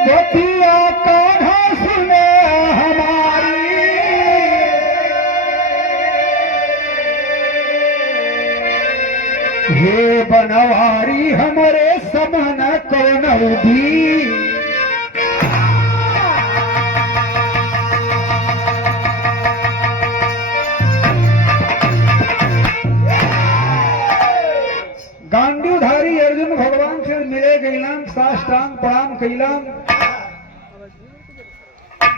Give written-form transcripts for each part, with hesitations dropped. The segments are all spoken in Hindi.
गोपिया कान्हा सुने हमारी, हे बनवारी हमारे समन कौन भी। गांडीवधारी अर्जुन भगवान से मिले गईलाम, साष्टांग प्रणाम कैलाम।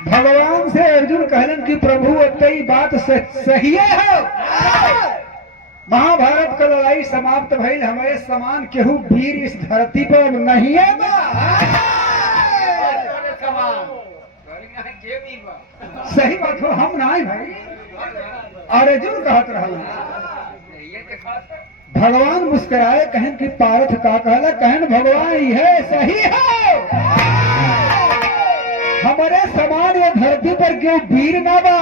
भगवान से अर्जुन कहलन कि प्रभु अतई बात सही है। महाभारत का लड़ाई समाप्त भइल, हमारे समान केहू वीर इस धरती पर नहीं है। सही बात हो, हम ना भाई। अर्जुन कहत रहा। भगवान मुस्कुराए, कहन कि पार्थ का कहला, कहन भगवान है सही है। हमारे समान ये धरती पर क्यों वीर ना बा,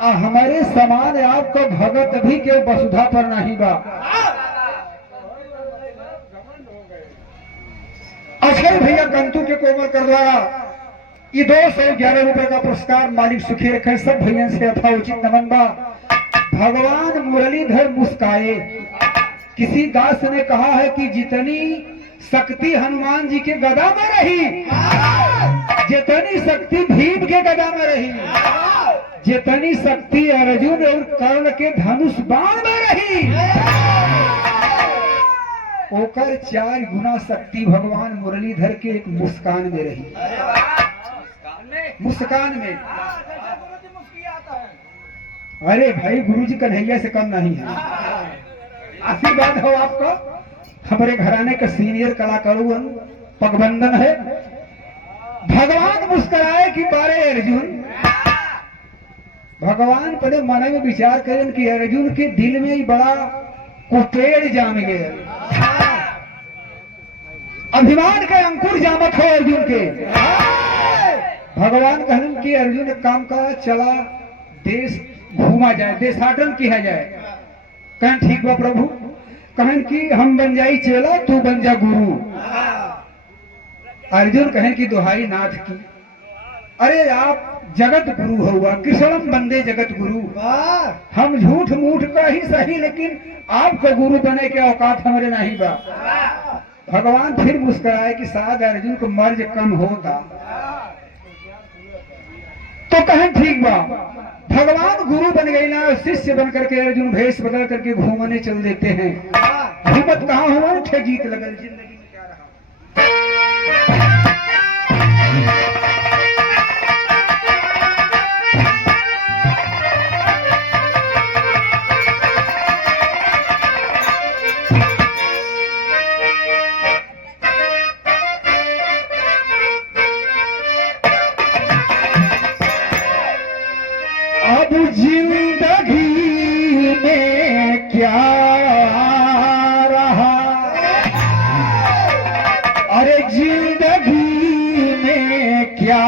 हमारे समान आपको भगत भी क्यों वसुधा पर नहीं बा। अक्षय भैया कंतु के कोमल कर लगा। ये 211 रुपए का पुरस्कार मालिक सुखी रखे। सब भैया से यथाउचित नमन बा। भगवान मुरलीधर मुस्काए। किसी दास ने कहा है कि जितनी शक्ति हनुमान जी के गदा में रही, जितनी शक्ति भीम के गदा में रही, जितनी शक्ति अर्जुन और कर्ण के धनुष बाण में रही, ओकर 4 गुना शक्ति भगवान मुरलीधर के एक मुस्कान में रही। मुस्कान में। अरे भाई गुरुजी कन्हैया से कम नहीं है। आशीर्वाद हो आपका। हमारे घराने का सीनियर कलाकार पगबंधन है। भगवान मुस्कुराए कि बारे अर्जुन। भगवान पहले मन में विचार करें कि अर्जुन के दिल में ही बड़ा कुपेड़ जाम गया। अभिमान का अंकुर जामत हो अर्जुन के। भगवान कहन कि अर्जुन एक काम का, चला देश घूमा जाए, देशाटन किया जाए। कहन ठीक बा प्रभु। कहन कि हम बन जाई चेला, तू बन जा गुरु। अर्जुन कहन कि दुहाई नाथ की, अरे आप जगत गुरु हुआ, कृष्णम बंदे जगत गुरु। हम झूठ मूठ का ही सही, लेकिन आपको गुरु बने के औकात हमारे नहीं बा। भगवान फिर मुस्कुराए कि शायद अर्जुन को मर्ज कम होगा। तो कहें ठीक बा। भगवान गुरु बन गई ना, शिष्य बन करके अर्जुन भेष बदल करके घूमने चल देते हैं। घूमत कहाँ हुआ, ठे गीत लगल जिंदगी में क्या रहा। अब जिंदगी में क्या रहा, अरे जिंदगी में क्या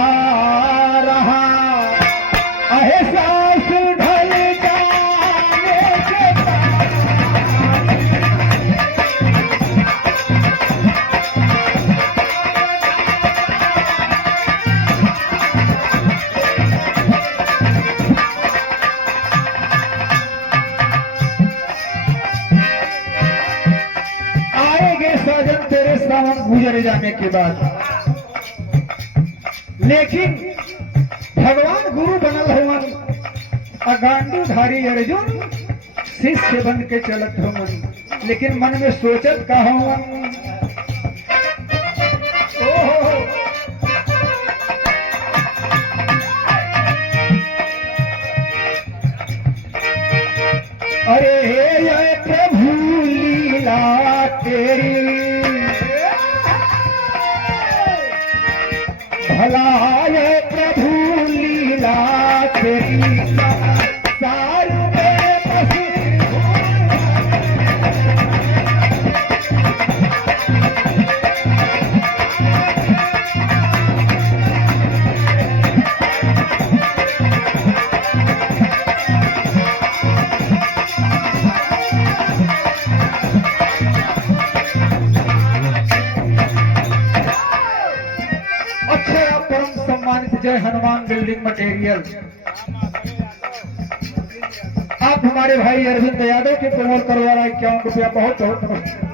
रहा, एहसास ढल जाने के तेरे सावन गुजर जाने के बाद। लेकिन भगवान गुरु बनल हुवन, गांडीवधारी अर्जुन शिष्य बन के चलत हुवन। लेकिन मन में सोचत का हुवन, अरे हे प्रभु लीला तेरी, भला ये प्रभु लीला तेरी, सार में बसी परम सम्मानित जय हनुमान बिल्डिंग मटेरियल, आप हमारे भाई अरविंद यादव के कोमल करवा रहा 51 रुपया, बहुत बहुत नमस्कार।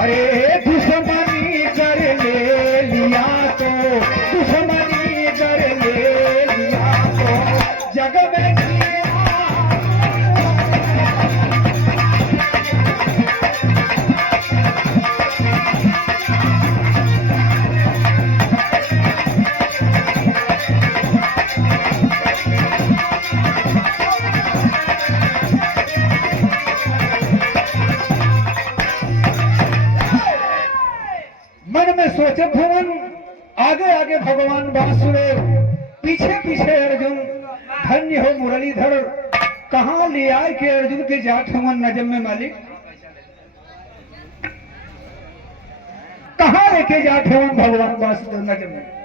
अरे दुश्मनी कर ले लिया तो, दुश्मनी कर ले लिया तो जग में मन में सोचे भवन, आगे आगे भगवान बांसुरे, पीछे पीछे अर्जुन। धन्य हो मुरलीधर, कहाँ ले आए के अर्जुन के जात हमन नजम में मालिक, कहाँ लेके जात हमन भगवान बांसुरे नजम में।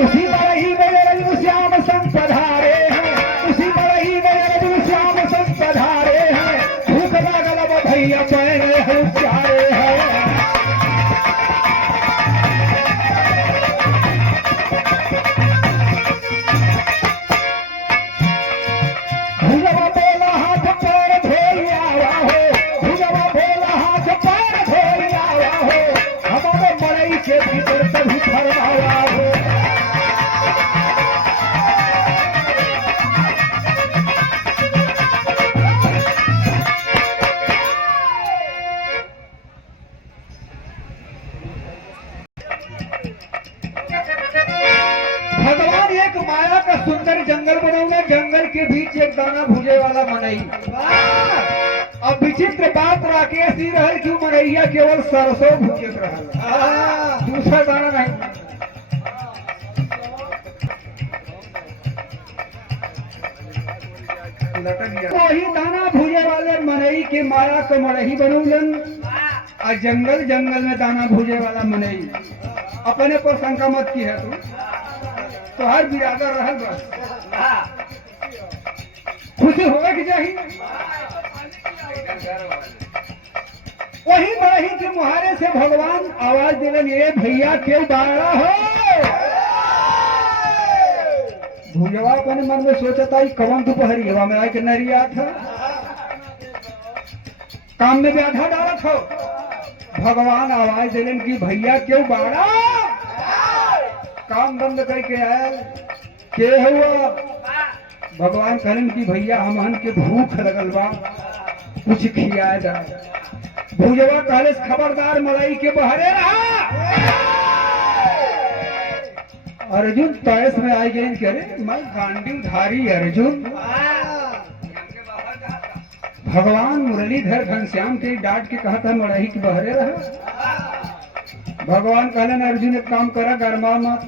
उसी बड़ही में रजू श्याम संत पधारे हैं, उसी बड़ही में रजू श्याम संत पधारे हैं। भूख लागल अब भैया पैर है चारे हैं। भुजवा बोला हाथ पैर धोई आवा हो, भुजवा बोला हाथ पैर धोई आवा हो, हमारे मड़ई के भीतर कभी फरमावा हो। भगवान एक माया का सुंदर जंगल बनौले, जंगल के बीच एक दाना भूजे वाला मनई। अब विचित्र बात राकेश ही रहल क्यों मनैया केवल सरसों भूजत रहल, दूसरा दाना नहीं। वही दाना भूजे वाले मनई के माया को मड़ही बनौलन, और जंगल जंगल में दाना भूजे वाला मनई। अपने पर शंका मत की है तो हर बिरादर रहल बस खुशी होगा कि चाहिए। वही बड़ही के मुहारे से भगवान आवाज दिलन, ये भैया क्यों बाड़ा हो। भूजवा अपने मन में सोचता ही कवन दोपहरी हवा में आए के नरिया था, काम में भी आधा डालत हो। भगवान आवाज दिलन की भैया क्यों बाड़ा, काम बंद करके आयल के हुआ। भगवान कहलन की भैया हमहन के भूख लगल बा, कुछ खिया जाए। भूजवा कहले खबरदार मलाई के बहरे रहा। अर्जुन तैस में आई गई, करे मैं गांडी धारी अर्जुन। भगवान मुरलीधर घनश्याम के डांट के कहा था मड़ही के बहरे रहा। भगवान कहलन अर्जुन एक काम करा, गरमा मत,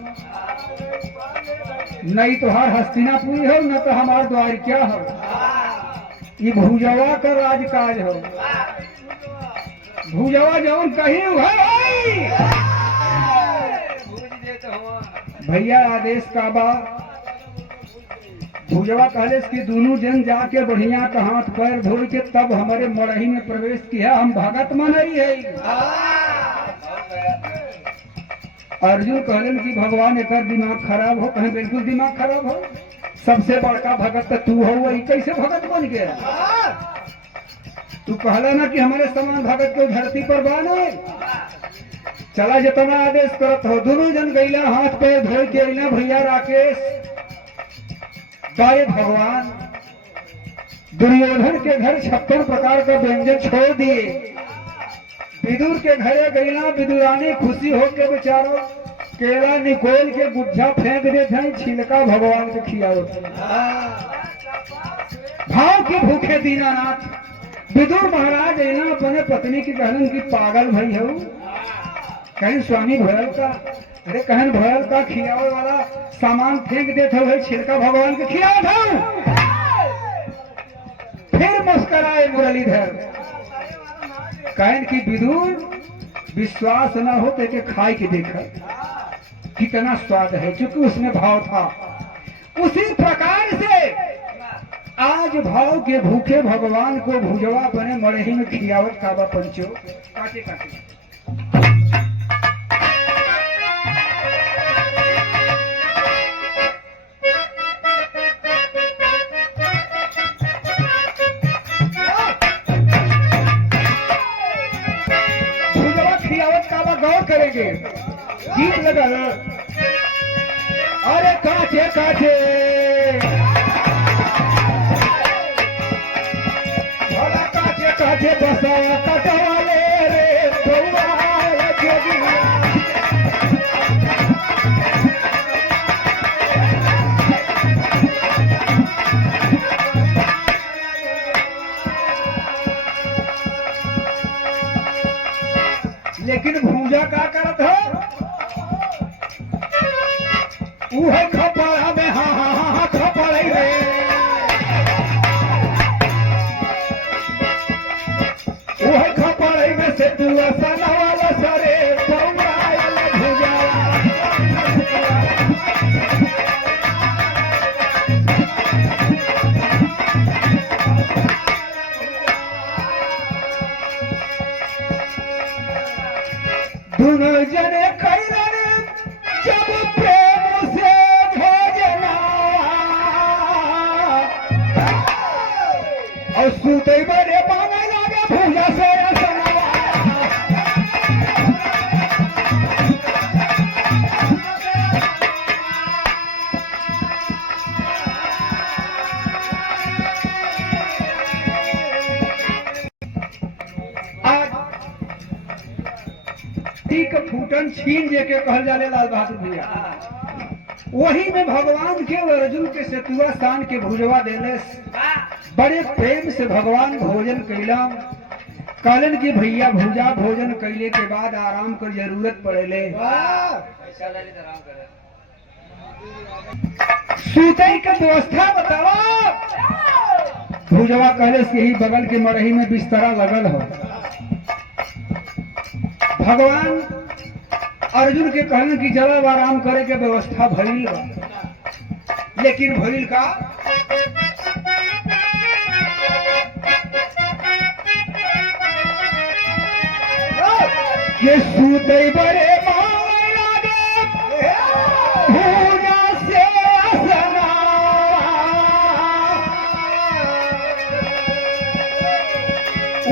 नहीं तो हर हस्तिनापुरी हो न तो हमार द्वार क्या हो। ये भूजवा का राजकाज हो, भूजवा जौन कही भैया आदेश का बा। भूजवा कहले कि दोनों जन जाके बढ़िया का हाथ पैर धो के तब हमारे मड़ही में प्रवेश किया, हम भगत मनई है। अर्जुन कहलन कि भगवान एक दिमाग खराब हो, कहीं बिल्कुल दिमाग खराब हो। सबसे बड़का भगत तो तू हो, वही कैसे भगत बन गया। तू कहला ना कि हमारे समान भगत को धरती पर बाने। चला जितना आदेश करत हो दोनों जन गईला हाथ पैर धोई के अइला भैया राकेश गाय भगवान दुर्योधन के घर 56 प्रकार का व्यंजन छोड़ दिए। विदुर के घरे गईला विदुरानी खुशी होके बेचारो केला निकोल के गुज्जा फेंक देते हैं छिलका भगवान के खियावत। भाव के भूखे दीनानाथ विदुर महाराज अइला अपने पत्नी की कहलन की पागल भई हो कहीं स्वामी भयल का अरे कहन भयल का खियावे वाला सामान फेंक देते हो छिलका भगवान के खियावत हो। फिर मुस्कुराए मुरलीधर कहन की विदुर विश्वास न हो तो के खाई के देखा कितना स्वाद है क्योंकि उसमें भाव था। उसी प्रकार से आज भाव के भूखे भगवान को भुजवा बने मड़ही में खियावत काबा पंचो काटे काटे। भुजवा खियावत काबा गौर करेंगे गीत लगा अरे काटे काटे भला काटे काटे बसाया कटवाले रे बउआ जोगिया। लेकिन भूजा का करत हो उहे खपड़ा में हाँ हाँ हाँ हाँ खपड़े रे उहे खपड़े में से तू सनवाला सरे बउरायल भुजावा। दोनों जने खैरन जब प्रेम से भोजना और सूते बड़े मांगे लागे भूजा से सनवा। ठीक फूटन छीन जे के कहल जाले लाल बहादुर भैया वही में भगवान के अर्जुन के सेतुआ स्थान के भुजवा देले बड़े प्रेम से भगवान भोजन कैला कहलन की भैया भुजा भोजन कैले के बाद आराम कर जरूरत पड़ेले सूते के व्यवस्था बतावा। भुजवा कहले से यही बगल के मरही में बिस्तरा लगल हो। भगवान अर्जुन के कहने की जगह आराम करे के व्यवस्था भइल लेकिन भइल का ये सूते बड़े मांगे लागे भूजा से असना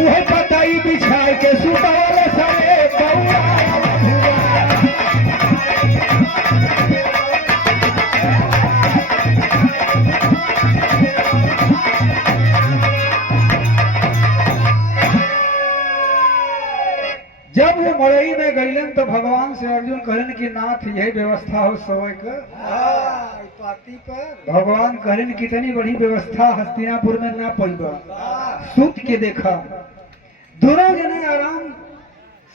उहे पताई बिछाई के सुतावले सरे बउआ। जब वो मड़ई में गईलन तो भगवान से अर्जुन कहलन कि नाथ यही व्यवस्था हो सोए पाती पर। भगवान कहलन कितनी बड़ी व्यवस्था हस्तिनापुर में ना पैबा सूत के देखा। दोनों जने आराम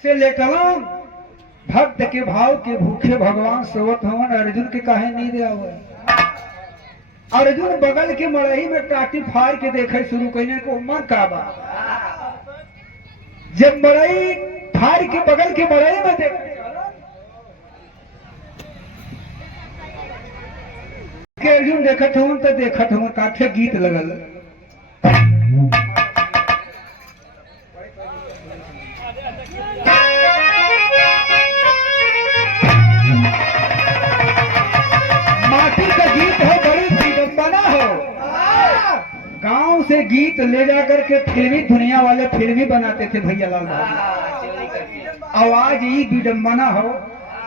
से लेटलन भक्त के भाव के भूखे भगवान सोवत हवन। अर्जुन के काहे नींद आवे। अर्जुन बगल के मड़ई में टाटी फाड़ के देखे शुरू करने को मन का बा। जब मड़ई फाड़ के बगल के मड़ई में देखे अर्जुन देखत हूँ तो देखत हूँ काठे गीत लगल माटी का गीत हो बड़ी विडंबना हो। गांव से के गीत ले जाकर के फिल्मी दुनिया वाले फिल्मी बनाते थे भैया लाल बहादुर। आवाज ये विडम्बना हो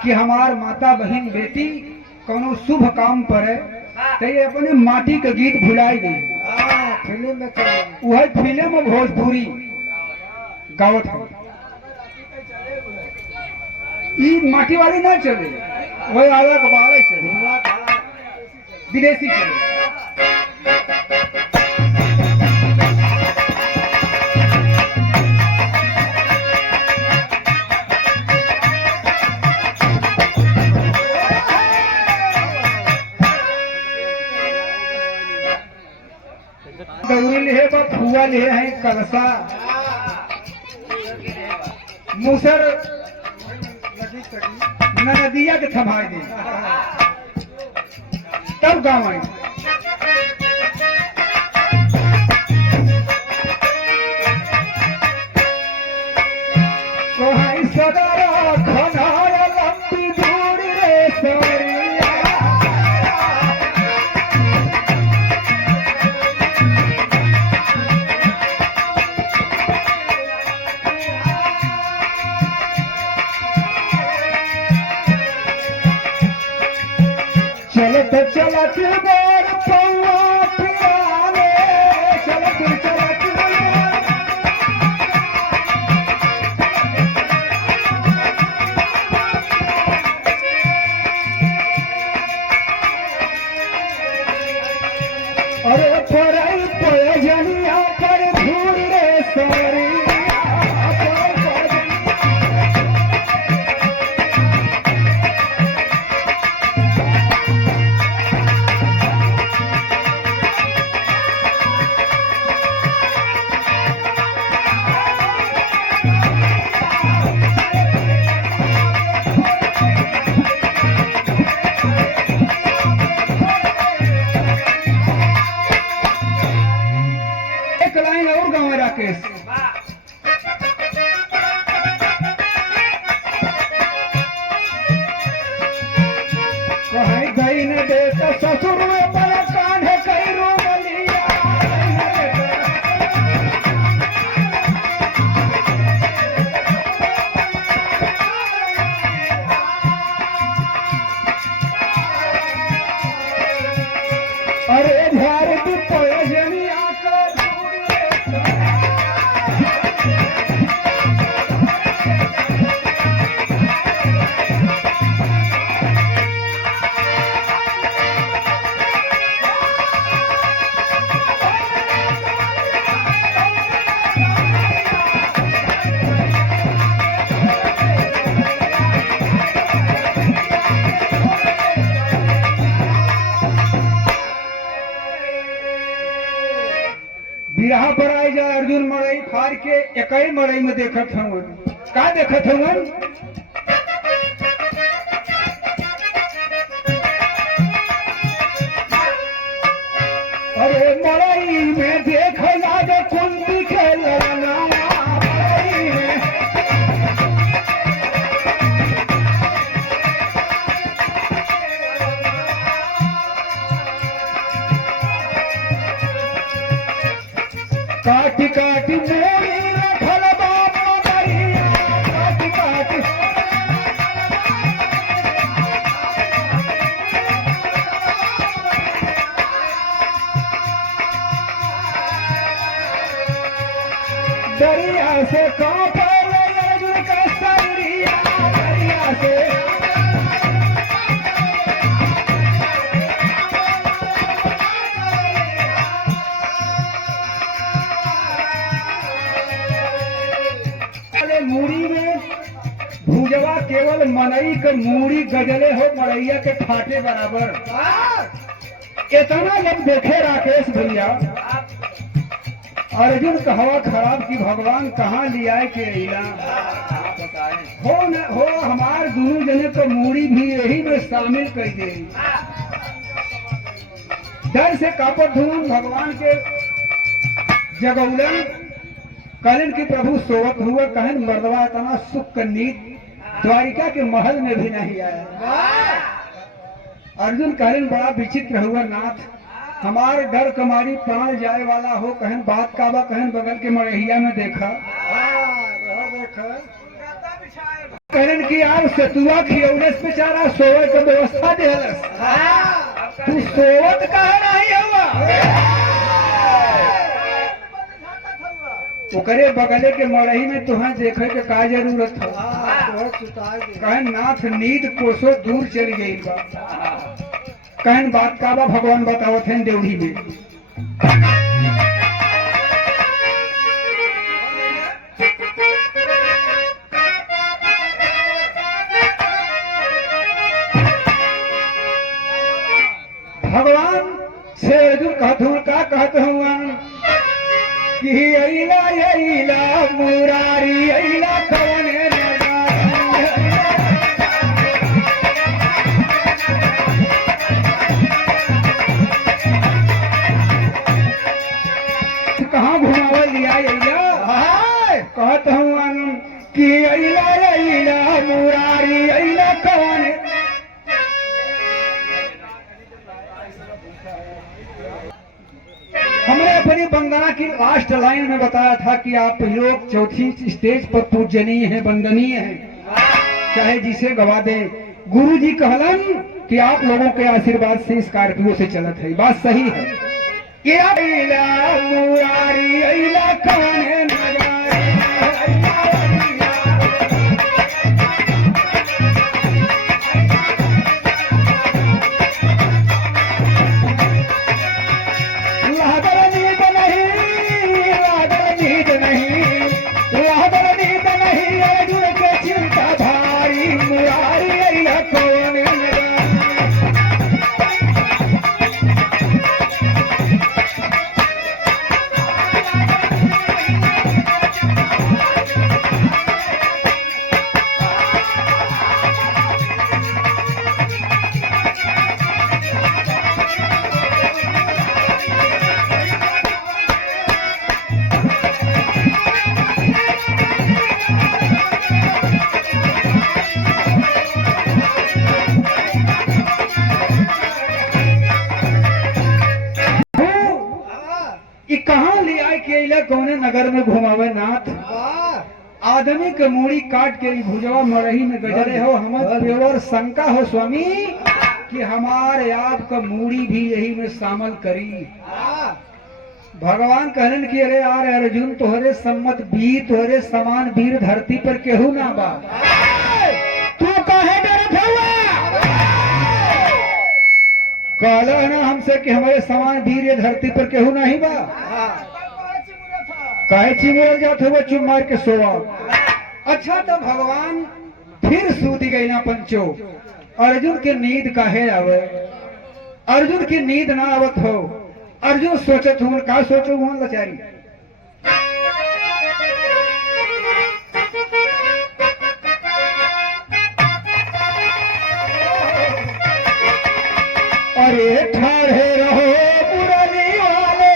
कि हमार माता बहन बेटी कोनो शुभ काम पर है तो ये अपने माटी के गीत भुलाई गई। फिल्म में चले वह फिल्म भोजपुरी गावत है, ये माटी वाली ना चले, वही अलग बाले चले, विदेशी चले। गौरी लिहे बा फुआ लिहे हैं कलसा मूसर नदिया के थमाए दे तब गाँव आए। कोहाई सदारा खनाया लंबी दूरी रे सवरिया। चलत चलत मोर पौआ पियाले, चलत चलत मोर अरे परई पयजनिया पर धूल रे सवरिया। एक लाइन और गाँव राकेश। कहीं गई न बेटा ससुर में बड़ा कान्हे कई रोमलिया। अरे भारत पयजनिया कर बिरहा पर आई जा अर्जुन मड़ई फाड़ के एकई मड़ई में देखत हूँ का देखत हूँ। अरे मड़ई में देख लाग कुंती के लड़ना मड़ई में। काटी काटी मोरी रखल बाप मरिया, काटी काटी दरिया से कांपल अर्जुन का शरीरिया, दरिया से मूड़ी में भूजवा केवल मनई के मूड़ी गजले हो मड़ैया के फाटे बराबर। इतना जब देखे राकेश भैया अर्जुन का हवा खराब की भगवान कहाँ लिया के इला हो न हो हमार गुरु जने तो मूड़ी भी यही में शामिल कर दे। डर से कापत धुन भगवान के जगौलन कहन कि प्रभु सोवत हुआ कहन मर्दवा इतना सुख का नींद द्वारिका के महल में भी नहीं आया। अर्जुन कहन बड़ा विचित्र हुआ नाथ हमारे डर कमारी प्राण जाए वाला हो, कहन बात का बा, कहन बगल के मड़हिया में देखा कहन की यार सतुआ खियौलस बेचारा सोवे के व्यवस्था देहलस, तू सोवत कहा नहीं हुआ? ओकरे बगले के मड़ही में तुहे देखे के का जरूरत है? कहन नाथ नींद कोसो दूर चली गई बा। कहन बात का बा भगवान बतावत हैं देवड़ी में। भगवान से अर्जुन कहते हूँ कि अइला अइला मुरारी अइला कौन कहाँ घुमावा लिया अइला? कहत हूँ कि अइला अइला मुरारी अइला कौन। हमने अपनी बंदना की लास्ट लाइन में बताया था कि आप लोग चौथी स्टेज पर पूजनीय हैं, वंदनीय हैं, चाहे जिसे गवा दे। गुरु जी कहलन कि आप लोगों के आशीर्वाद से स्कॉर्पियो से चलत है, बात सही है। कि अइला मुरारी अइला कौन कहाँ ले आए के कौने नगर में घुमावे नाथ? आदमी के मूड़ी काट के भुजवा मरही में गजरे हो। हमारे प्योर शंका हो स्वामी कि हमारे आपका मूड़ी भी यही में शामिल करी। भगवान कहलन कि अरे यार अर्जुन तोहरे सम्मत वीर, तोहरे समान वीर धरती पर केहू ना बा, तू काहे डरत हुआ? कहला है ना हमसे कि हमारे समान वीर ये धरती पर केहू नहीं बा, काहे चिमुरल जात हुआ चुप मार के सोवा। अच्छा तो भगवान फिर सूती गई ना पंचो। अर्जुन की नींद काहे आवे? अर्जुन की नींद ना आवत हो। अर्जुन सोचत हूँ का सोचो हूँ लाचारी। अरे ठाढ़े रहो मुरली वाले,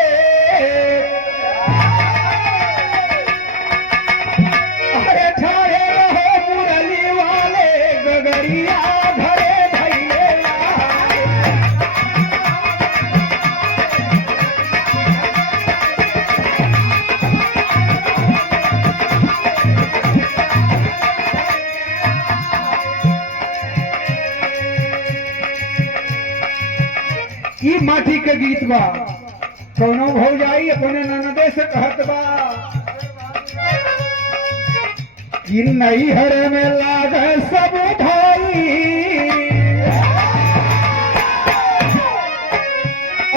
अरे ठाढ़े रहो मुरली वाले, गगरिया भरे भैले। ई माटी के गीत बा, कौनो हो जाई अपने ननदे से कहत बा कि नैहर में लागे सब भाई,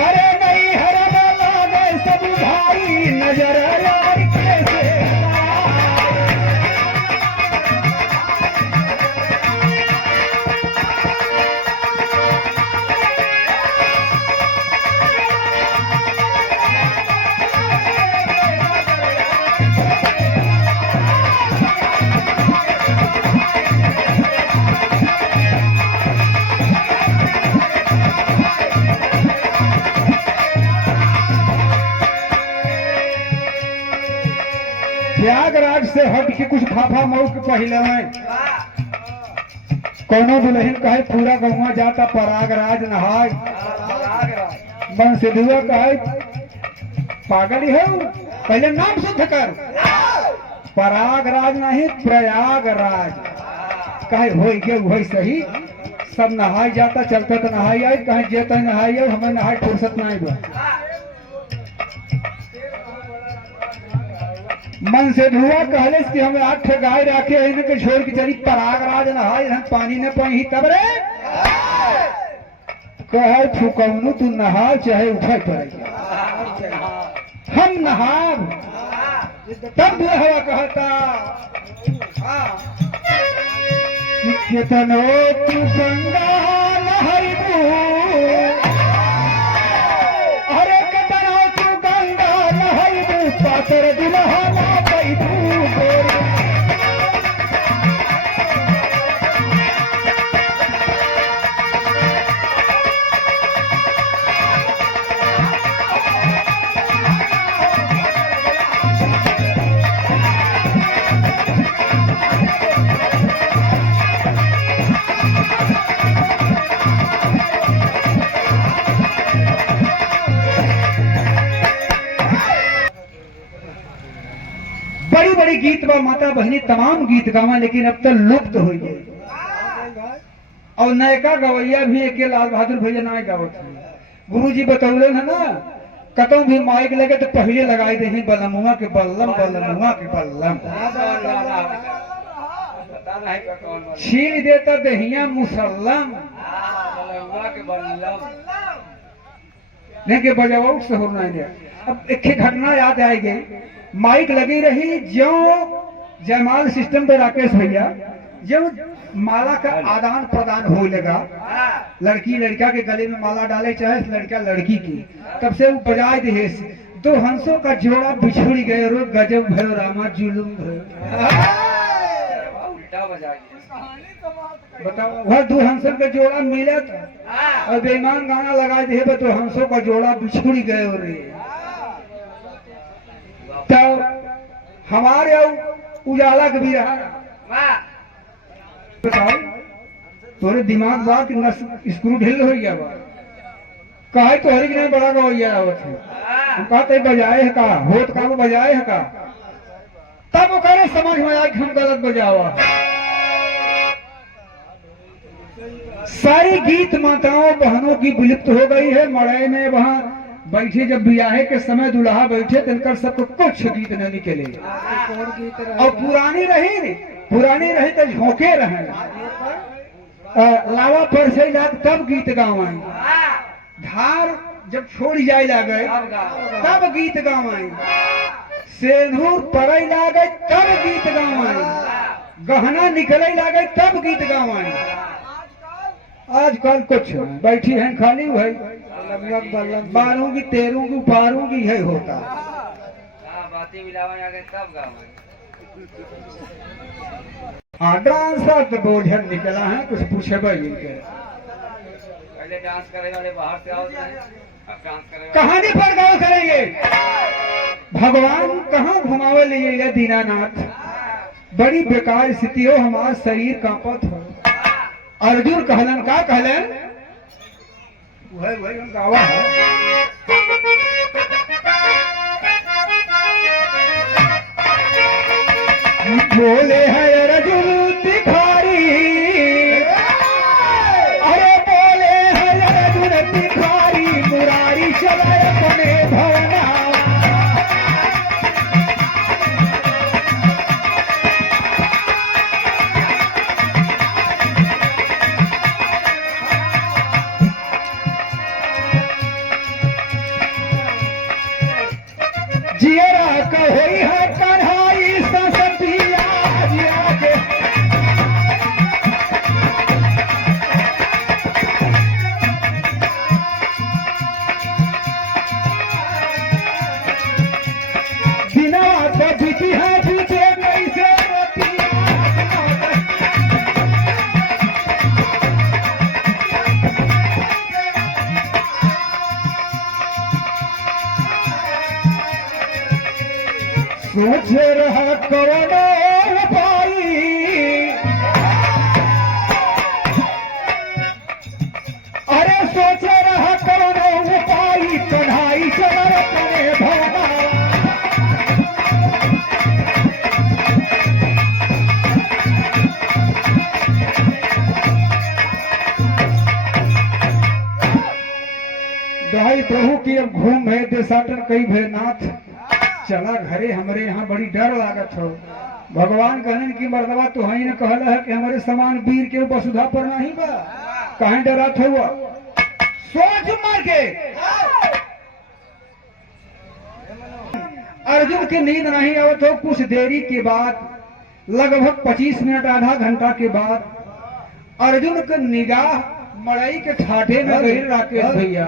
अरे नैहर में लागे सब भाई, नजर यार कैसे प्रयागराज से हट के कुछ फाफा मऊ के पहले में कौनो दुल्हन कहे पूरा गौवा जाता प्रयागराज नहाय। मन से दुआ कहा पागल है पहले नाम शुद्ध कर प्रयागराज नहीं प्रयागराज कहे हो गया वही सही सब नहाई जाता चलता तो नहाई आई कहीं जेता नहाई आई हमें नहाई फुर्सत नहीं बा मन से धुआ कहले कि हमें 8 गाय रखे इनके छोड़ के चली प्रयागराज नहाई हम पानी न पाई तब रे कहे फुकौनु तू नहा चाहे उठा पड़ेगा हम नहाब तब हवा कहता कितनो तू गंगा नहाइबू अरे कितनो तू गंगा नहाइबू पातर दुल्हा ना पैबू गोरी बड़ी बड़ी गीत बा माता बहनी तमाम गीत गावा लेकिन अब तक लुप्त हो गए और नयका गवैया भी एक लाल बहादुर भैया ना गावत गुरु जी बतौले है ना कतौ भी माइक लगे तो पहले लगाई दे बलमुआ के बल्लम बलमुआ के बल्लम छील देता दहिया मुसल्लम लेकिन बजाओ से हो नहीं। अब एक घटना याद आएगी माइक लगी रही जो जयमाल सिस्टम पे राकेश भैया जो माला का आदान प्रदान हो लगा लड़की लड़का के गले में माला डाले चाहे लड़का लड़की की तब से वो बजाए दे दो हंसों का जोड़ा बिछुड़ गए रो गजब भयो रामा जुलुम बताओ वह दो हंसों का जोड़ा मिला था और बेईमान गाना लगा दे तो हंसों का जोड़ा बिछुड़ गए रे तो हमारे उजाला के भी रहा बताओ तोरे दिमाग बा कि नस स्क्रू ढिल हो गया बा कहे तो हरी नहीं बड़ा गवैया आवत है कहते बजाए है का होत का बजाए है का तब वो करे समझ में आया कि हम गलत बजावा सारी गीत माताओं बहनों की विलुप्त हो गई है मड़ई में वहां बैठे जब ब्याहे के समय दुल्हा बैठे तिनकर सबको कुछ गीत न निकले और पुरानी रही तो झोंके रहे लावा पर से लाग तब गीत गावाई धार जब छोड़ जाए लागे तब गीत गावाई सेंधूर पड़े लागे तब गीत गावाई गहना निकले लागे तब गीत गावाई आजकल कुछ बैठी है खाली भाई बारूंगी तेरूंगी पारूंगी है होता डांसर तो बोझन निकला है कुछ पूछे इनके पहले डांस करे वाले बाहर से आओ अब डांस करे कहानी पर गौर करेंगे भगवान कहाँ घुमावे लिए दीनानाथ बड़ी बेकार स्थिति हो हमारा शरीर कांपत हो अर्जुन कहलन का कहलन वही गावा है बोले है अर्जुन तिखारी अरे बोले है अर्जुन तिखारी मुरारी चलाए अपने भवना जियरा कहोई है कन्हाई ससतिया जिया के बिना तो बीती है बीते कैसे सोच रहा कवनो उपाई अरे सोच रहा कवनो उपाई प्रभु की अब घूम है देशाटन कई भयनाथ, चला घरे हमरे यहाँ बड़ी डर लागत हो। भगवान कहन की मर्दवा तो हई न कहला है कि हमारे समान वीर के वसुधा पर नहीं बा, कहीं डरात हुआ सोच मार के। अर्जुन की नींद नहीं आवत हो। कुछ देरी के बाद लगभग 25 मिनट आधा घंटा के बाद अर्जुन के निगाह मड़ई के ठाठे में गई। राकेश भैया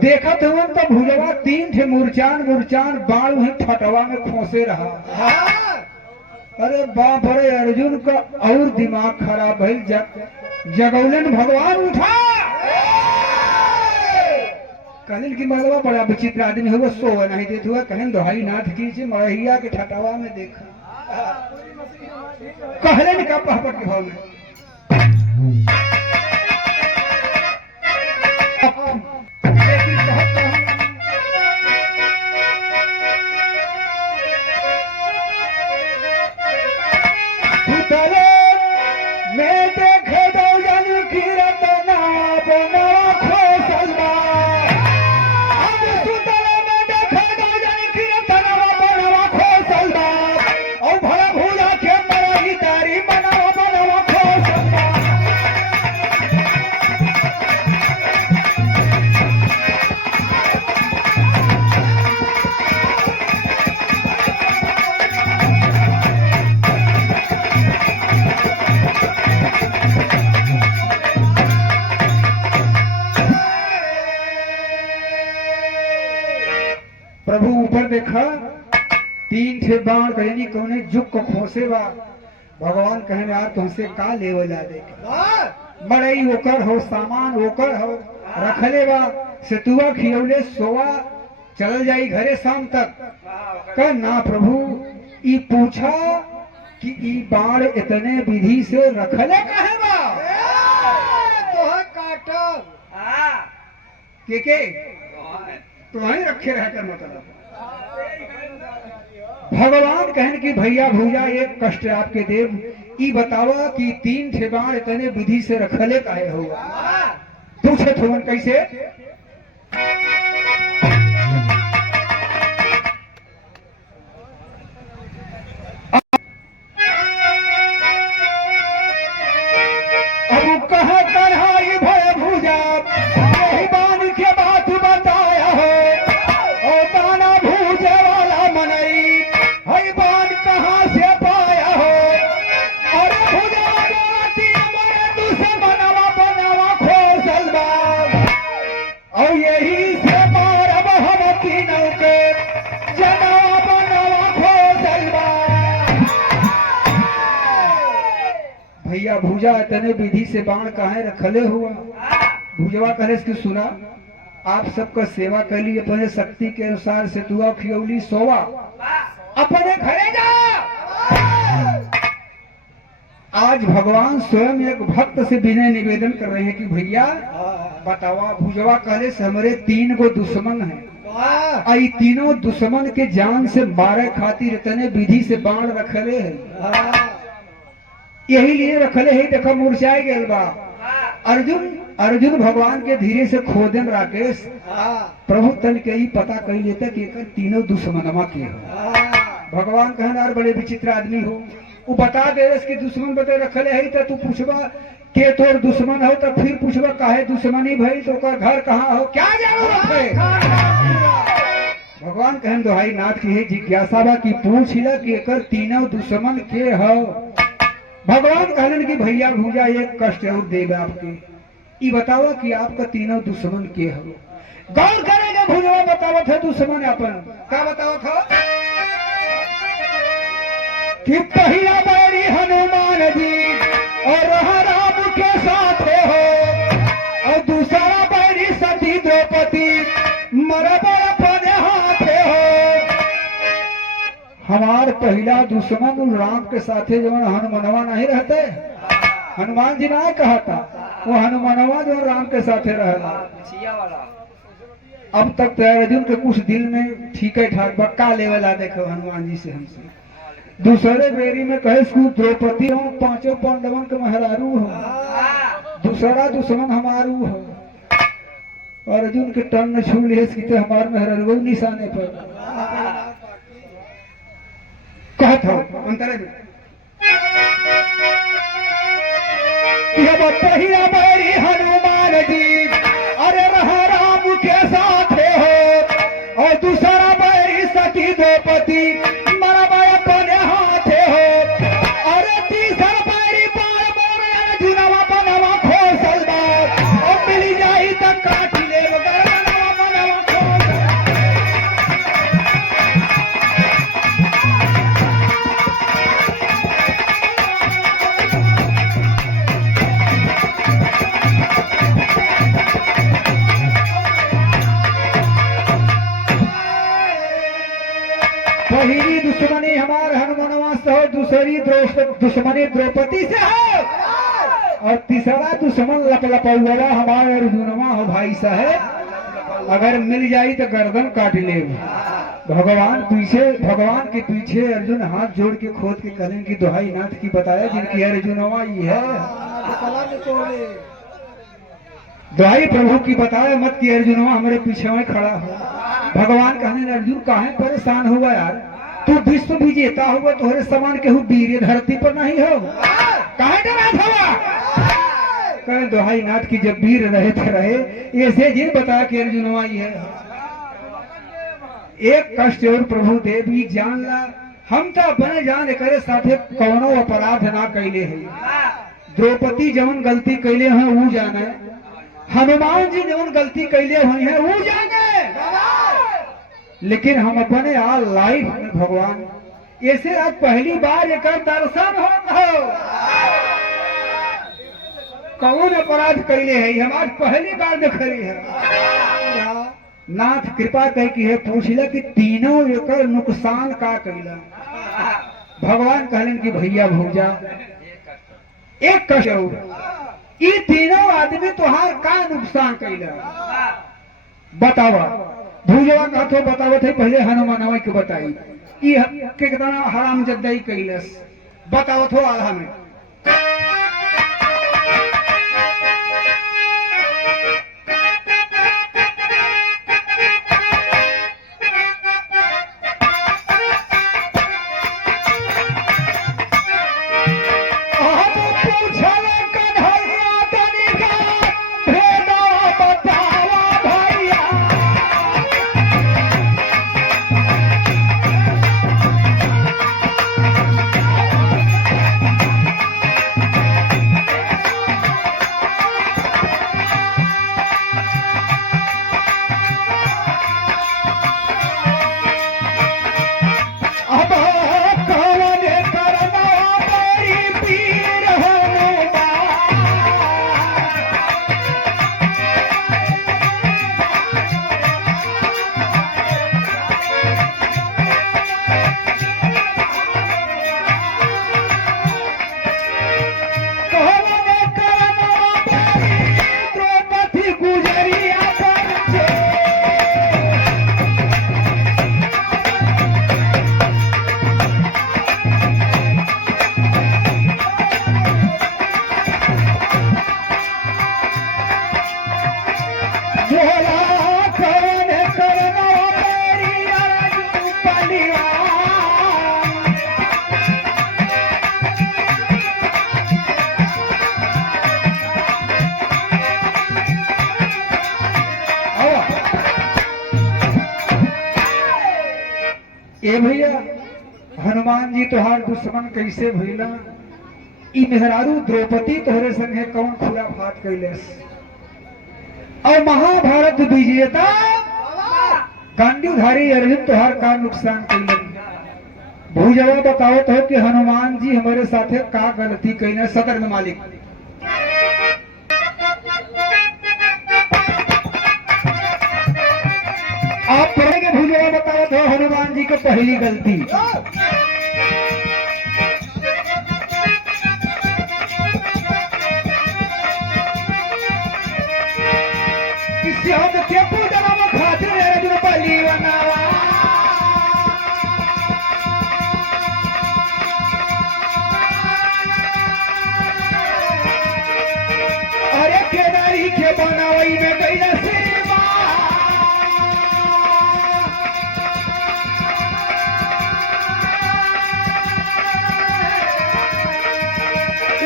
देखत हुआ तो भुजवा 3 ठे मुरचान बाण वही फटवा में खोसे रहा। अरे बाप रे, अर्जुन का और दिमाग खराब भइल। जगौलन भगवान उठा। कहलिन की मरवा बड़ा विचित्र आदमी हुआ, सोवा नहीं देत हुआ। कहन दोहाई नाथ की मड़हिया के ठटवा में देखा। कहलन का पहपट के भाव में प्रभु ऊपर देखा 3 ठे बाण कहनी कौने जुग को खोसे बा। भगवान कहने यार तुमसे का लेवल जा देख। मड़ई ओकर हो, सामान ओकर हो, रखले बा सेतुआ खियौले सोवा चल जाई घरे शाम तक। कह ना प्रभु ई पूछा कि ई बाण इतने विधि से रखले काहे बा। तोह काटब के तो वहीं रखे रहकर मतलब। भगवान कहन की भैया भूजा एक कष्ट आपके देव, ई बतावा कि 3 ठे बाण इतने विधि से रखले काहे हुआ। पूछे थोन कैसे। अब कहा करहाई भय भूजा, यही बाण के बात बताया हो। और दाना भूजे वाला मनई हई बाण कहाँ से पाया हो। अरे भूजा बोलती हमारे दुश्मनवा बनवा खोसल बा। और यही से मारब हम तीनों के जनवा बनवा खोसल बा। भैया भूजा इतने विधि से बाण काहे रखले हुआ। भूजवा कहे कि सुना, आप सबका सेवा कैली अपने शक्ति के अनुसार सेतुआ खियौली सोवा, अपने घरे जा। आज भगवान स्वयं एक भक्त से विनय निवेदन कर रहे हैं कि भैया बतावा। भुजवा कहले से हमारे 3 गो दुश्मन हैं। आई तीनों दुश्मन के जान से मारे खातिर इतने विधि से बाण रखले है। यही लिए रखले है। देखो मुरझाए गेल बा। अर्जुन भगवान के धीरे से खोदन राकेश प्रभु तन के ही पता कही लेता कि एकर तीनों दुश्मनमा के हो। भगवान कहना यार बड़े विचित्र आदमी हो। वो बता दे कि दुश्मन बता रखले है तो तू पूछबा के तोर दुश्मन हो, तो फिर पूछबा काहे दुश्मनी भई, तो ओकर घर कहाँ हो, क्या जरूरत है। भगवान कहन दोहाई नाथ की है जिज्ञासा बा की पूछ ला कि एकर तीनों दुश्मन के हो। भगवान कहलन कि भैया भूजा एक कष्ट और देगा आपके। ये बताओ कि आपका तीनों दुश्मन के हो। गौर करेगा भूजवा बतावत है दुश्मन अपन क्या बतावत हो कि पहला बैरी हनुमान जी और राम के साथ हो, और दूसरा बैरी सती द्रौपदी मरबर अपने हाथ हो। हमार पहला दुश्मन राम के साथे जो हनुमानवा नहीं रहते, हनुमान जी ना कहा था, वो हनुमानवा जो राम के साथे रहला। अब तक तो अर्जुन के कुछ दिल में ठीक है ठाक बक्का लेवला देखो हनुमान जी से हमसे। दूसरे बेरी में कहे द्रौपदी हो, 5 पांडवन के महरारू हो, दूसरा दुश्मन हमारू हो। अर्जुन के टन न छू ले की तो हमार में हरगो निशाने पर कहत हो अंतरे में यह बतहिया मेरी हनुमान जी अरे रहा राम के साथ हो और दूसरा मेरी सती द्रौपदी मरा बाया अपने हाथे हो और तीसरा मेरी बार बार अर्जुनवा बनवा खोसल और मिली जाई तो काट ले बनवा बनवा खोसल पहली दुश्मनी हमारे हनुमानवा से हो दूसरी दुश्मनी द्रौपदी से हो और तीसरा दुश्मन लपलपौवा हमारे अर्जुनवा हो भाई साहब अगर मिल जाई तो गर्दन काट ले भगवान के पीछे अर्जुन हाथ जोड़ के खोद के कहने की दुहाई नाथ की बताया जिनकी अर्जुनवा ये है दुहाई प्रभु की बताया मत कि अर्जुनवा हमारे पीछे में खड़ा हो भगवान कहने अर्जुन काहे परेशान हुआ यार तू विश्व विजेता हुआ तोहरे समान केहू वीर धरती पर नहीं हो काहे डरा हुआ कहे दुहाई नाथ की जब वीर रहे थे रहे ऐसे जिन बताया कि अर्जुनवा ये है एक कष्ट और प्रभु देवी जान ला हम तो अपने जान करे साथे कौनो अपराध ना कैले है द्रौपदी जवन गलती कैले हैं वो जाने हनुमान जी जवन गलती कैले हुई है वो जाने लेकिन हम अपने आज लाइफ में भगवान ऐसे आज पहली बार एक दर्शन हो कौन अपराध कैले है हम आज पहली बार देख रही है नाथ कृपा कह की है पूछला कि तीनों एकर नुकसान का कैला भगवान कहलन कि भैया भूजा एक कष्ट ये तीनों आदमी तुहार का नुकसान कैला बतावा भूजवा का तो बतावत है पहले हनुमानवा के बताई ये कितना हराम जद्दाई कैलस बतावत हो आधा में ए भैया हनुमान जी तोहार दुश्मन कैसे भइला ई मेहरारू द्रौपदी तोहरे संगे कौन खुला फात कैलेस और महाभारत विजेता गांडीधारी अर्जुन तोहार का नुकसान कैलन भूजवा बतावत हो कि हनुमान जी हमारे साथे का गलती कैले सदर में मालिक आप पढ़ेंगे भूजवा बतावत हो हनुमान जी को पहली गलती के पूजवा में खातिर अर्जुन बलि बनावा अरे केदारी के बनावई में गई से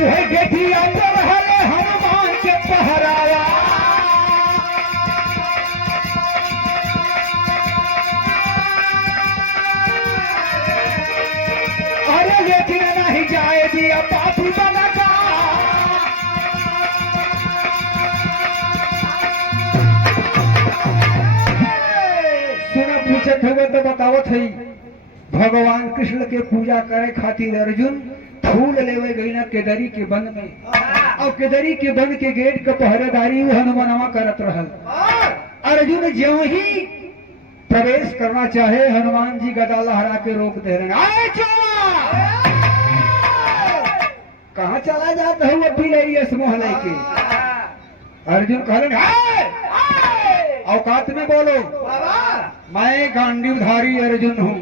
वह गेठिया पे रहले हनुमान के पहरावा। अरे लेकिन नहीं जाए दिया पापी बनता। सुना पूछत हुए तो बतावत है भगवान कृष्ण के पूजा करे खातिर अर्जुन फूल लेवे गई ना केदरी के वन में, और केदरी के वन के गेट के पहरेदारी वो हनुमानवा करत रहल। अर्जुन ज्यों ही प्रवेश करना चाहे हनुमान जी गदा लहरा के रोक दे रहे। आए कहाँ चला जाता है वो पिलैया समूह लेके। अर्जुन कहले औकात में बोलो, मैं गांडीवधारी अर्जुन हूँ।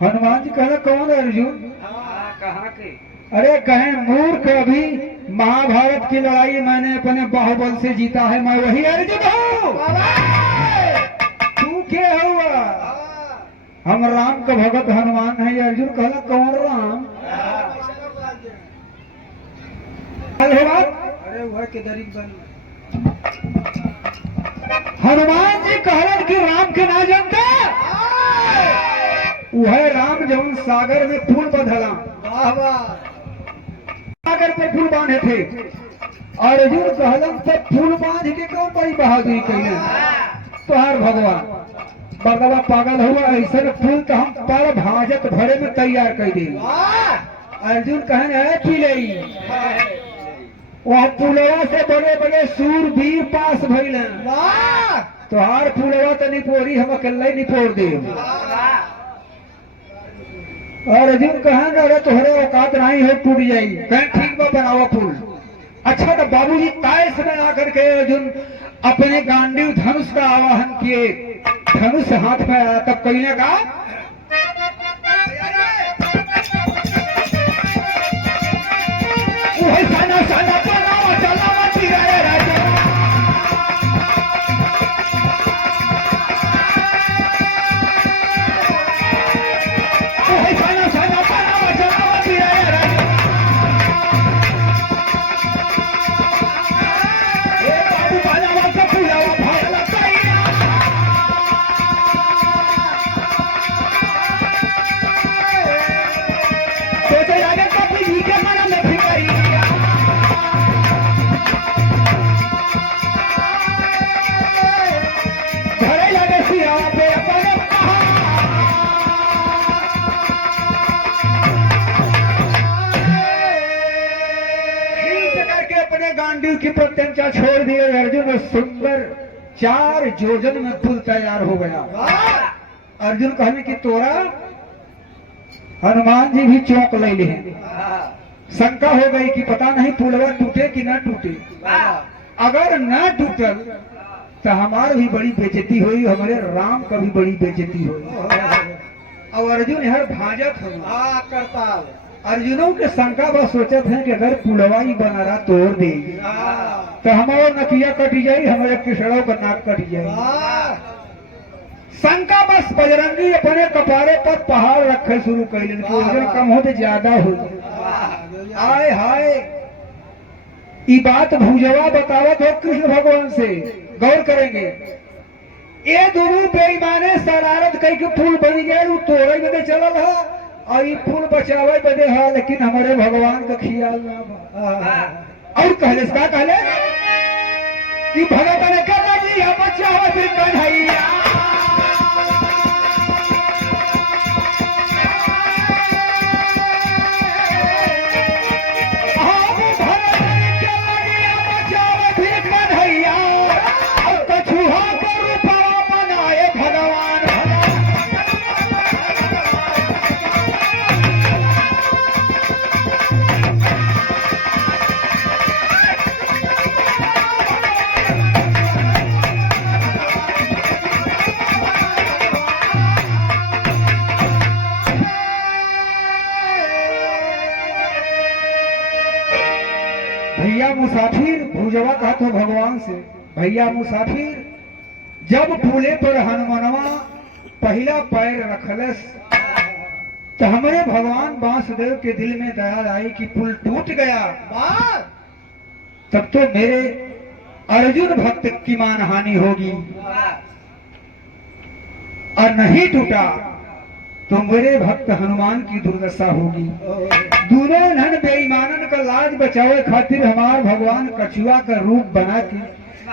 हनुमान जी कहले कौन अर्जुन? कहाँ के? अरे कहे मूर्ख, अभी महाभारत की लड़ाई मैंने अपने बाहुबल से जीता है, मैं वही अर्जुन हूँ। तू क्या हुआ? हम राम का भगत हनुमान है। अर्जुन कहला कौन राम? अरे वह केदरी बन। हनुमान जी कहलन कि राम के ना जानते, वह राम जौन सागर में पुल बंधला, सागर पे पुल बांधे थे। अर्जुन कहलन तो पुल बांध के कौन बड़ी बहादुरी कैले? तोहार भगवान बगवा पागल हुआ, ऐसे पुल तो हम पर भाजत भरे में तैयार कर दे। अर्जुन कहने पिलई वह पुलवा से बड़े बड़े सूरवीर पास भइल। तोहार पुलवा तो निपोरी हम अकेले निपोर दे। और अर्जुन कहन अरे तोहरे औकात नहीं है, टूट जाई। कहें ठीक बा बनावा पुल। अच्छा तो बाबूजी ताय समय आकर के अर्जुन अपने गांडीव धनुष का आवाहन किए। धनुष हाथ में आया तब कहने का साना साना बनावा चलावा चिराया राजा। साना साना बनावा चलावा चिराया राजा। ए बाबू बनावा का पुलावा भागला तैया। सोचे लगे कभी जी के मन में फिक्री घरे लगे सिया पे अपने करके अपने गांडीव की प्रत्यंचा छोड़ दिए। अर्जुन सुंदर 4 योजन में पुल तैयार हो गया। अर्जुन कहने की तोरा हनुमान जी भी चौंक ले ली। शंका हो गई कि पता नहीं पुलवा टूटे कि ना टूटे। अगर ना टूटल तो हमार भी बड़ी बेइज्जती हुई, हमारे राम का भी बड़ी बेइज्जती हुई। और अर्जुन हर भाजत करताल अर्जुनों के शंका बस सोचत है कि अगर पुलवा ही बना रहा तोड़ दे तो हमारा नकिया कट जाये, हमारे किसड़ों का नाक कट जाये। शंका बस बजरंगी अपने कपारे पर पहाड़ रखे शुरू कर लेन कि वजन कम हो तो ज्यादा हो। आय हाय ये बात भुजवा बतावत हो कृष्ण भगवान से, गौर करेंगे। ये दोनों बेईमाने शरारत कई के फूल बन गए, वो तोड़े बदे चलल है और ये फूल बचावे बदे है, लेकिन हमारे भगवान का ख्याल ना। और कहले क्या कहले कि भगवान कर लगी बचावे फिर कन्हैया। भैया मुसाफिर भुजवा कहा तो भगवान से, भैया मुसाफिर जब फूले पर हनुमानवा पहला पैर रखलस तो हमारे भगवान वासुदेव के दिल में दया आई कि पुल टूट गया, तब तो मेरे अर्जुन भक्त की मानहानि होगी, और नहीं टूटा तो मेरे भक्त हनुमान की दुर्दशा होगी। दोनों नन बेईमानन का लाज बचावे खातिर हमार भगवान कछुआ का रूप बना के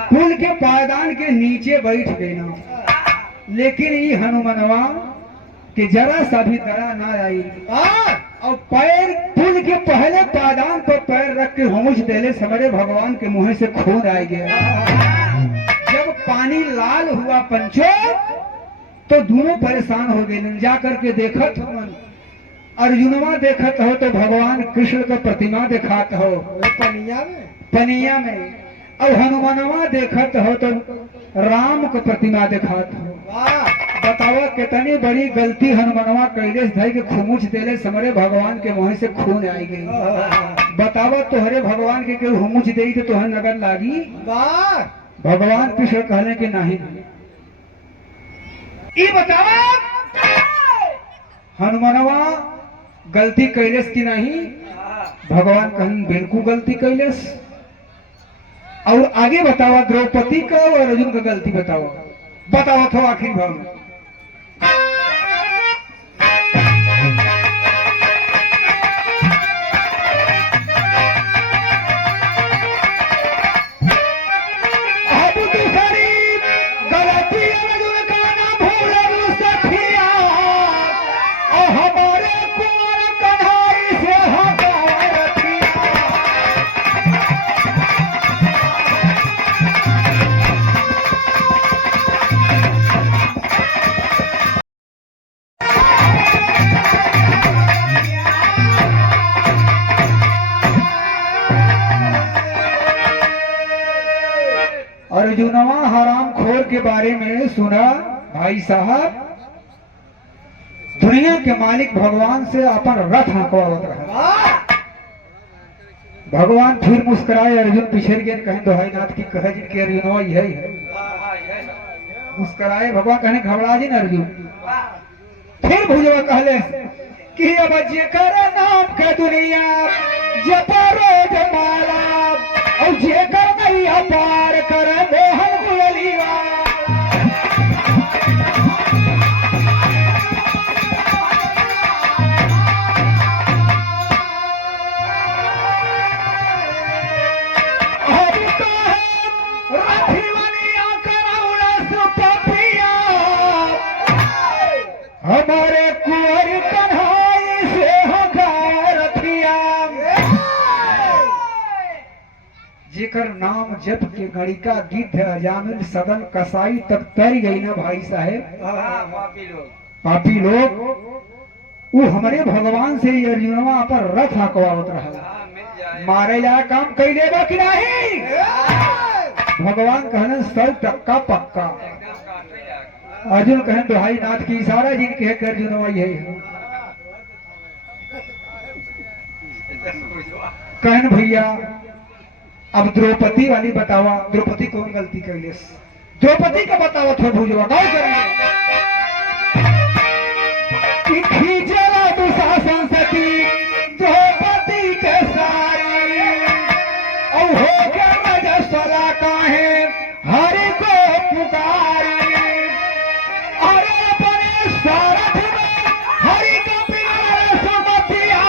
पुल के पायदान के नीचे बैठ गए ना, लेकिन ये हनुमनवा कि जरा सा भी दया ना आई, और पैर पुल के पहले पायदान पर पैर रख के होंच देले समरे भगवान के मुंह से खून आ गया। जब पानी लाल हुआ पंचो तो दोनों परेशान हो गए। जा करके देखत हो अर्जुनवा देखत हो तो भगवान कृष्ण का प्रतिमा दिखात हो पनिया में, और हनुमानवा देखत हो तो राम का प्रतिमा दिखात हो। बतावा कितनी बड़ी गलती हनुमानवा कैले धई के खुमुच देले समरे भगवान के मुंह से खून आई गई। बतावा तोहरे भगवान के केहू हुमुच दे तो तोहर नगर लागी? भगवान कृष्ण कहले कि नहीं। ई बतावा हनुमानवा गलती कैलेस की नहीं? भगवान कहीं बिल्कुल गलती कैलेस। और आगे बतावा द्रौपदी का और अर्जुन का गलती बतावा तो आखिर भाव में। अर्जुनवा हराम खोर के बारे में सुना भाई साहब, दुनिया के मालिक भगवान से अपन रथ हंकवावत रहा। भगवान फिर मुस्कुराए, अर्जुन पिछड़ गए, कहें दोहाई नाथ की कहे जिनके अर्जुनवा यही है। मुस्कुराए भगवान कहने घबरा जी न अर्जुन। फिर भुजवा कहले कि अब जेकर नाम के दुनिया जपरो जमाला और जेकर नहीं अपार कर मोहन गुललिया। हमारे कुंवर कन्हई से होगा रथिया, जेकर नाम जप के गणिका गिद्ध अजामिल सदन कसाई तक तर गई ना भाई साहेब पापी लोग। वो हमारे भगवान से अर्जुनवा पर रथ हकवावत रहा। मारे जा काम कैले बा कि नहीं? भगवान कहने 100% पक्का। अर्जुन कहन दोहाई नाथ की इशारा जिनके है अर्जुनवा यही है। कहन भैया अब द्रौपदी वाली बतावा, द्रौपदी कौन गलती कैले? द्रौपदी का बतावा थो भुजवा गाँव करेंगे। खींचला दुशासन सती द्रौपदी के सारी, और हो गया रजस्वला काहे हरि को पुकारी। अरे अपने सारथ में हरि का प्यार सुमतिया,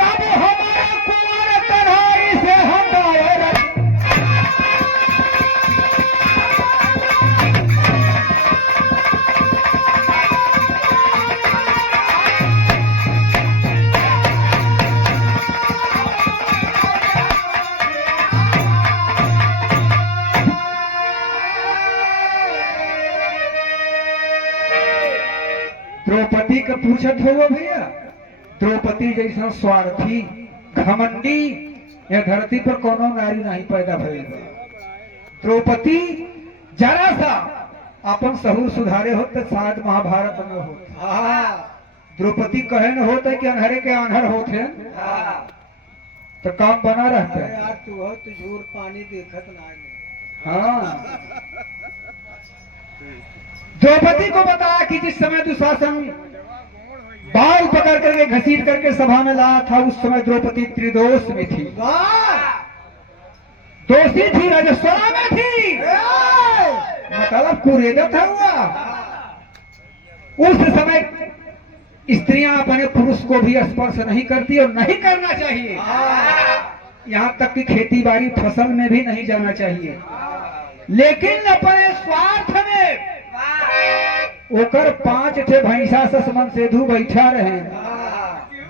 तब हमारे कुंवर कन्हई से हटाए रथ। द्रौपदी का पूछत हो भैया, द्रौपदी जैसा स्वार्थी घमंडी या धरती पर कोनो नारी नहीं पैदा भइल। द्रौपदी जरा सा अपन सहूर सुधारे होत तो शायद महाभारत में होत। द्रौपदी कहे न होता कि अनहरे के अनहर होते तो काम बना रहता है। यार तू हो तो झूर पानी देखत ना। हाँ, द्रौपदी को बताया कि जिस समय दुशासन बाल पकड़ करके घसीट करके सभा में लाया था। उस समय द्रौपदी त्रिदोष में थी, वाह दोषी थी, रजस्वला में थी, मतलब कुरेदत हुआ। उस समय स्त्रियां अपने पुरुष को भी स्पर्श नहीं करती और नहीं करना चाहिए। यहाँ तक कि खेती बाड़ी फसल में भी नहीं जाना चाहिए। लेकिन अपने स्वार्थ में ओकर 5 ठे भैंसा ससमन सेधु बैठा रहे,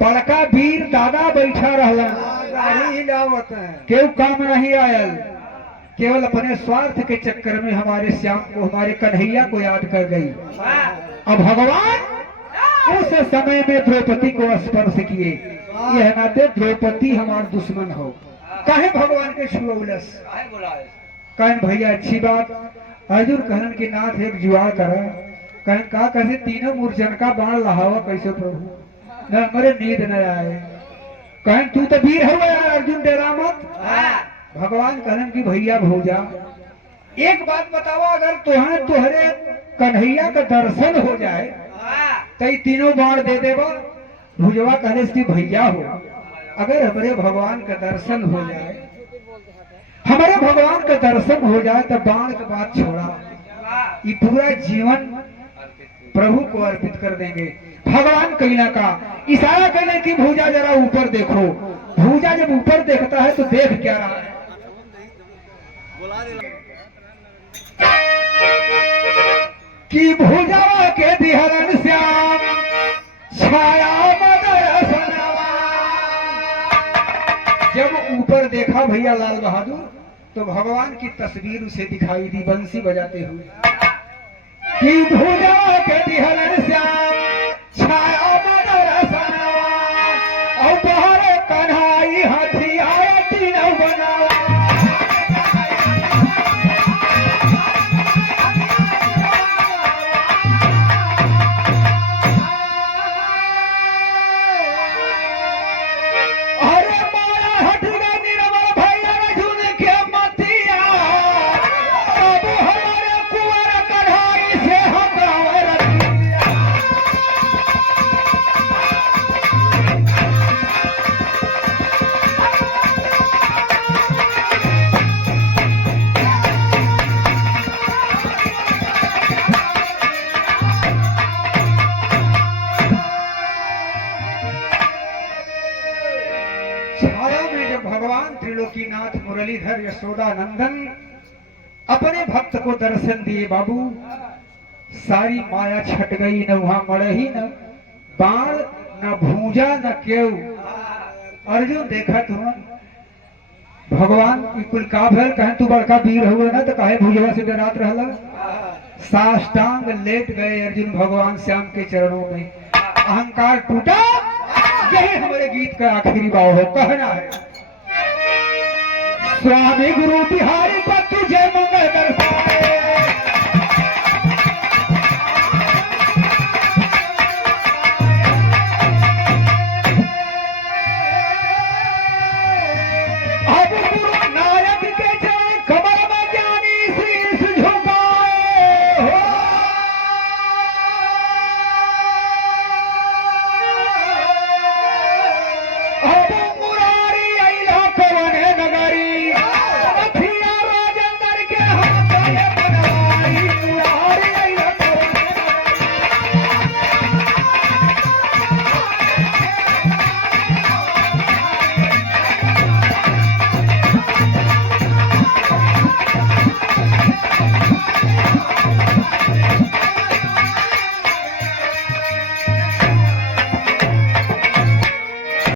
बड़का वीर दादा बैठा रहलन, गाड़ी हिलावत है। केव काम नहीं आयल। केवल अपने स्वार्थ के चक्कर में हमारे श्याम को, हमारे कन्हैया को याद कर गई। अब भगवान उस समय में द्रौपदी को स्पर्श किए। यह नाते द्रौपदी हमार दुश्मन हो, कहे भगवान के छुअलस। कहन भैया अच्छी बात। अर्जुन कहन कि नाथ एक जुआ करा। कहन का कैसे तीनों मूर्छन का बाण लहावा कैसे प्रभु, न हमारे नींद न आए। कहन तू तो वीर हो यार अर्जुन, डेरा मत। भगवान कहन कि भैया भौजा एक बात बतावा, अगर तुहरे कन्हैया का दर्शन हो जाए तो ये तीनों बाण दे देवा। भुजवा कहने कि भैया हो, अगर हमारे भगवान का दर्शन हो जाए, हमारे भगवान का दर्शन हो जाए तो बाण की बात छोड़ा, ये पूरा जीवन प्रभु को अर्पित कर देंगे। भगवान कहना का इशारा करने की भुजा जरा ऊपर देखो। भुजा जब ऊपर देखता है तो देख क्या रहा है, कि भुजावा के दिहरन श्याम छाया मदर सनवा। जब ऊपर देखा भैया लाल बहादुर तो भगवान की तस्वीर उसे दिखाई दी बंसी बजाते हुए, कि भुजावा के दिहरन श्याम छाया मदर सनवा, और बहरे कन्हाई हाथी आया तीनों बनावा। भगवान त्रिलोकीनाथ मुरलीधर यशोदा नंदन अपने भक्त को दर्शन दिए। बाबू सारी माया छट गई, न वहां मड़ही, न बाण, न भूजा, न केव। अर्जुन देखा तुम भगवान की कुल का भेल। कहे तू बड़का वीर हुए ना तो कहे भुजवा से डरात रहला। साष्टांग लेट गए अर्जुन भगवान श्याम के चरणों में। अहंकार टूटा। यही हमारे गीत का आखिरी भाव हो, कहना है स्वामी गुरु बिहारी पर तुझे मंगल दर्शन।